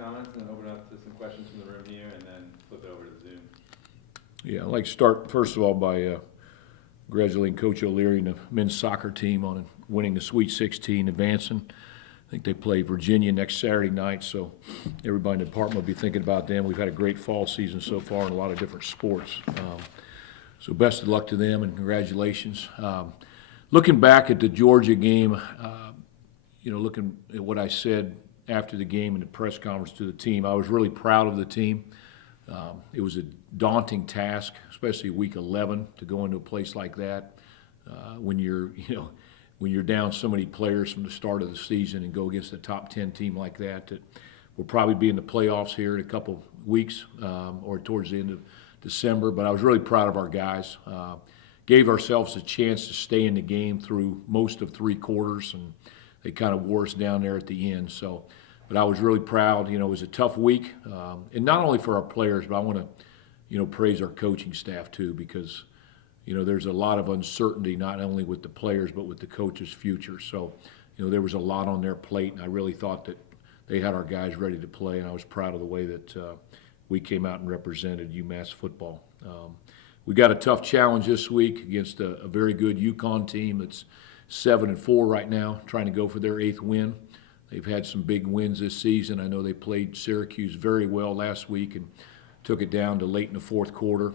comments and then open up to some questions from the room here and then flip it over to Zoom. Yeah, I'd like to start, first of all, by congratulating Coach O'Leary and the men's soccer team on winning the Sweet 16, advancing. I think they play Virginia next Saturday night, so everybody in the department will be thinking about them. We've had a great fall season so far in a lot of different sports. So best of luck to them and congratulations. Looking back at the Georgia game, looking at what I said after the game in the press conference to the team, I was really proud of the team. It was a daunting task, especially week 11, to go into a place like that when you're down so many players from the start of the season and go against a top 10 team like that will probably be in the playoffs here in a couple weeks or towards the end of December. But I was really proud of our guys. Gave ourselves a chance to stay in the game through most of 3 quarters, and they kind of wore us down there at the end. But I was really proud. It was a tough week, and not only for our players, but I want to, praise our coaching staff too, because, there's a lot of uncertainty not only with the players but with the coaches' future. So, there was a lot on their plate, and I really thought that they had our guys ready to play, and I was proud of the way that we came out and represented UMass football. We got a tough challenge this week against a very good UConn team that's 7-4 right now, trying to go for their 8th win. They've had some big wins this season. I know they played Syracuse very well last week and took it down to late in the 4th quarter.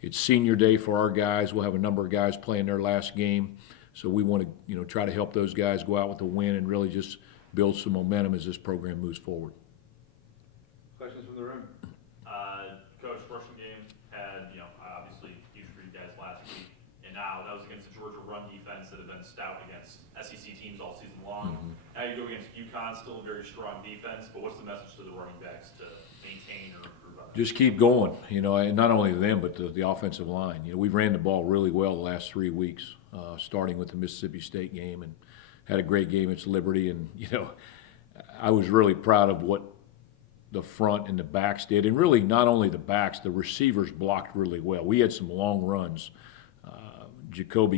It's senior day for our guys. We'll have a number of guys playing their last game. So we want to, try to help those guys go out with a win and really just build some momentum as this program moves forward. Questions from the room? Coach, rushing game had, obviously huge for you guys last week. And now that was against the Georgia run defense that have been stout against SEC teams all season long. Mm-hmm. Now you go against UConn, still a very strong defense, but what's the message to the running backs to maintain or improve on that? Just keep going, and not only them, but the offensive line. We've ran the ball really well the last 3 weeks, starting with the Mississippi State game, and had a great game against Liberty. And, I was really proud of what the front and the backs did. And really, not only the backs, the receivers blocked really well. We had some long runs. Jacoby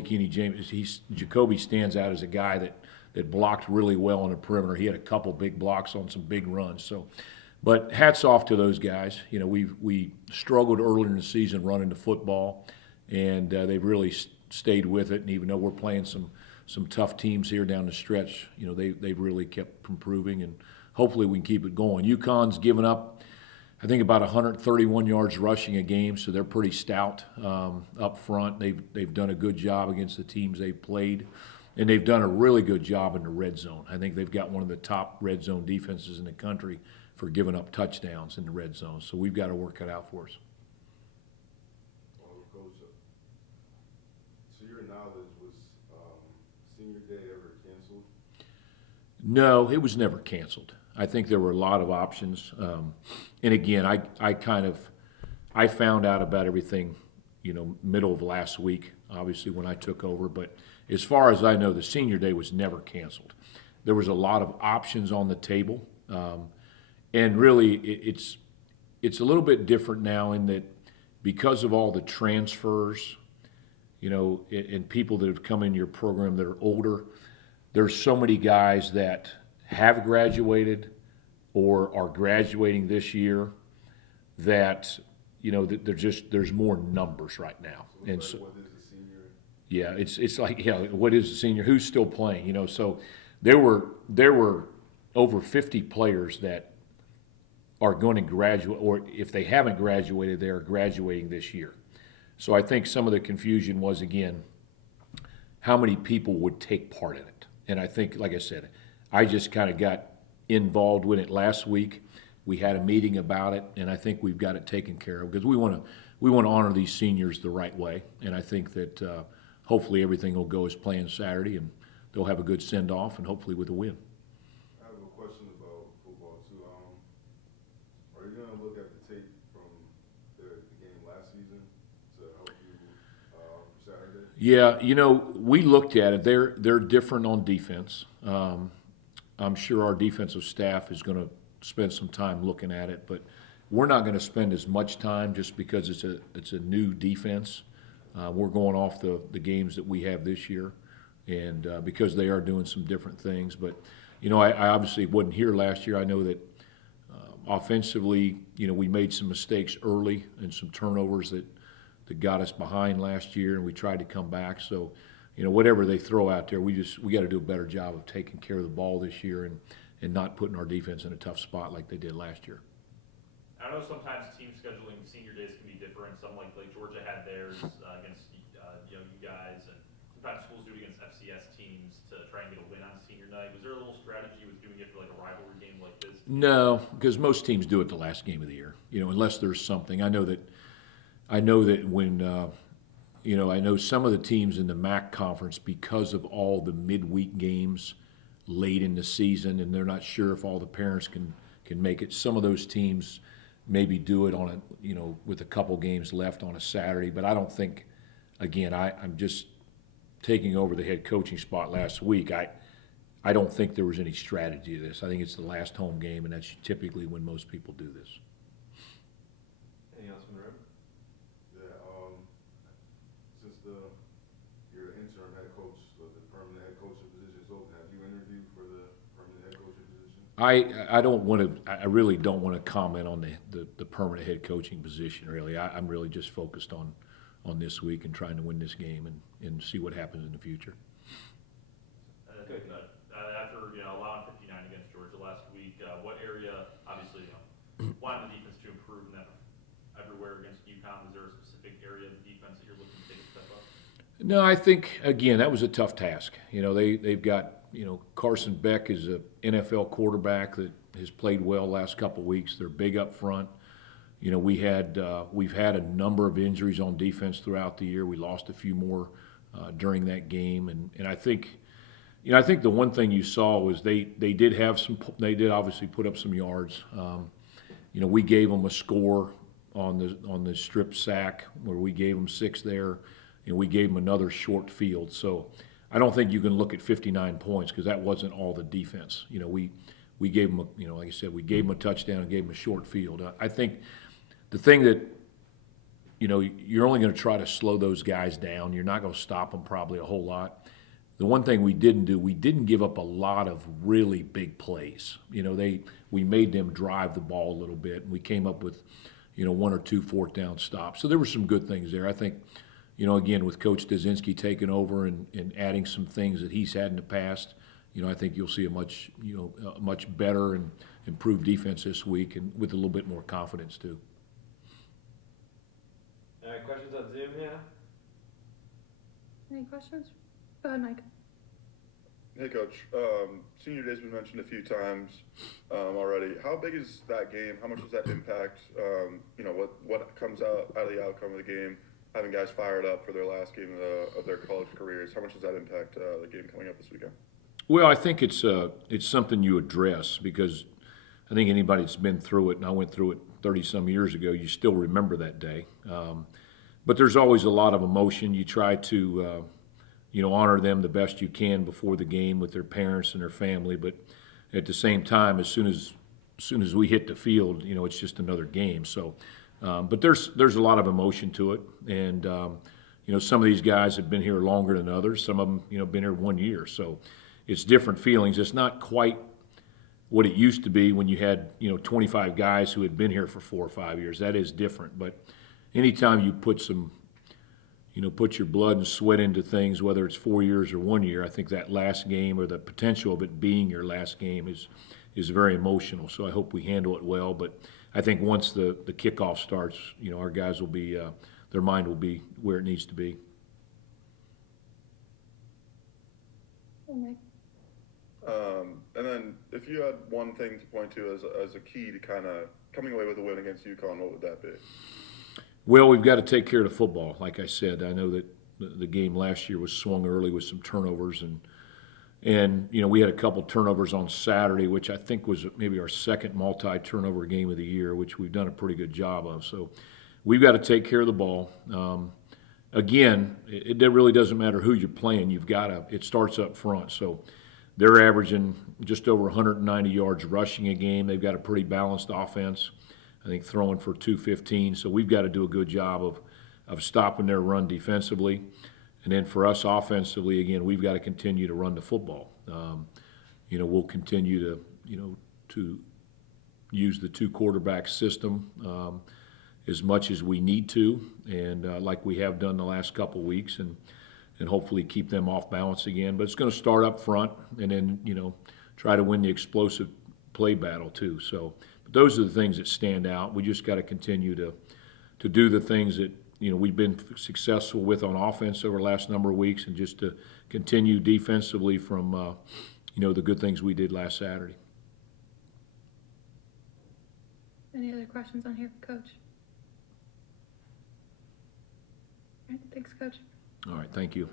stands out as a guy that blocked really well on the perimeter. He had a couple big blocks on some big runs. But hats off to those guys. We struggled earlier in the season running the football, and they've really stayed with it. And even though we're playing some tough teams here down the stretch, they've really kept improving, and hopefully we can keep it going. UConn's given up, I think, about 131 yards rushing a game, so they're pretty stout up front. They've done a good job against the teams they've played, and they've done a really good job in the red zone. I think they've got one of the top red zone defenses in the country for giving up touchdowns in the red zone. So we've got to work it out for us. Coach, to your knowledge, was senior day ever canceled? No, it was never canceled. I think there were a lot of options. And again, I found out about everything, middle of last week, obviously, when I took over. But as far as I know, the senior day was never canceled. There was a lot of options on the table. And really, it's a little bit different now in that because of all the transfers, and people that have come in your program that are older, there's so many guys that have graduated or are graduating this year that, there's more numbers right now. So and like, so, what is the senior? yeah, it's like, what is the senior? Who's still playing? So there were over 50 players that are going to graduate, or if they haven't graduated, they are graduating this year. So I think some of the confusion was, again, how many people would take part in it. And I think, like I said, I just kind of got involved with it last week. We had a meeting about it, and I think we've got it taken care of because we want to honor these seniors the right way. And I think that hopefully everything will go as planned Saturday, and they'll have a good send-off, and hopefully with a win. I have a question about football too. Are you going to look at the tape from the game last season to help you for Saturday? Yeah, we looked at it. They're different on defense. I'm sure our defensive staff is going to spend some time looking at it, but we're not going to spend as much time just because it's a new defense. We're going off the games that we have this year, and because they are doing some different things. But I obviously wasn't here last year. I know that Offensively, we made some mistakes early and some turnovers that got us behind last year, and we tried to come back. So, whatever they throw out there, we got to do a better job of taking care of the ball this year and not putting our defense in a tough spot like they did last year. I know sometimes team scheduling senior days can be different. Some like Georgia had theirs against you guys, and sometimes schools do it against FCS teams to try and get a win on senior night. Was there a little strategy with doing it for like a rivalry game like this? No, because most teams do it the last game of the year. Unless there's something. I know that when I know some of the teams in the MAC conference, because of all the midweek games late in the season, and they're not sure if all the parents can make it. Some of those teams maybe do it on with a couple games left on a Saturday. But I don't think. Again, I'm just taking over the head coaching spot last week. I don't think there was any strategy to this. I think it's the last home game, and that's typically when most people do this. Anything else from the room? Yeah, since you're the interim head coach, the permanent head coaching position is open, have you interviewed for the permanent head coaching position? I don't want to. I really don't want to comment on the permanent head coaching position. Really, I'm really just focused on this week and trying to win this game and see what happens in the future. Good. After allowing 59 against Georgia last week, what area, obviously, wanting the defense to improve, and that everywhere against UConn, was there a specific area of the defense that you're looking to take a step up? No, I think again that was a tough task. They've got Carson Beck is an NFL quarterback that has played well last couple of weeks. They're big up front. We've had a number of injuries on defense throughout the year. We lost a few more during that game, and I think the one thing you saw was they did obviously put up some yards. We gave them a score on the strip sack where we gave them 6 there, and we gave them another short field. So I don't think you can look at 59 points because that wasn't all the defense. We gave them like I said, we gave them a touchdown and gave them a short field. I think the thing that you're only going to try to slow those guys down. You're not going to stop them probably a whole lot. The one thing we didn't do, we didn't give up a lot of really big plays. We made them drive the ball a little bit, and we came up with 1 or 2 fourth down stops. So there were some good things there. I think again with Coach Dazinski taking over and adding some things that he's had in the past, I think you'll see a much better and improved defense this week, and with a little bit more confidence too. All right, questions on Zoom here? Any questions? Go ahead, Mike. Hey, Coach. Senior Day's been mentioned a few times already. How big is that game? How much does that impact, what comes out of the outcome of the game, having guys fired up for their last game of their college careers? How much does that impact the game coming up this weekend? Well, I think it's something you address because I think anybody that's been through it, and I went through it 30-some years ago, you still remember that day. But there's always a lot of emotion. You try to honor them the best you can before the game with their parents and their family. But at the same time, as soon as we hit the field, it's just another game. So, but there's a lot of emotion to it, and some of these guys have been here longer than others. Some of them, been here 1 year. So, it's different feelings. It's not quite what it used to be when you had 25 guys who had been here for 4 or 5 years. That is different. But anytime you put put your blood and sweat into things, whether it's 4 years or 1 year, I think that last game or the potential of it being your last game is very emotional. So I hope we handle it well. But I think once the kickoff starts, our guys will be their mind will be where it needs to be. Hey, Mike. And then if you had one thing to point to as a key to kind of coming away with a win against UConn, what would that be? Well, we've got to take care of the football. Like I said, I know that the game last year was swung early with some turnovers, and we had a couple turnovers on Saturday, which I think was maybe our second multi-turnover game of the year, which we've done a pretty good job of. So we've got to take care of the ball. Again, it really doesn't matter who you're playing. It starts up front. So they're averaging just over 190 yards rushing a game. They've got a pretty balanced offense. I think throwing for 215. So we've got to do a good job of stopping their run defensively. And then for us offensively, again, we've got to continue to run the football. We'll continue to use the 2-quarterback system as much as we need to, and like we have done the last couple weeks, and hopefully keep them off balance again. But it's going to start up front, and then try to win the explosive play battle too. So, but those are the things that stand out. We just got to continue to do the things that we've been successful with on offense over the last number of weeks, and just to continue defensively from the good things we did last Saturday. Any other questions on here, Coach? All right, thanks, Coach. All right, thank you.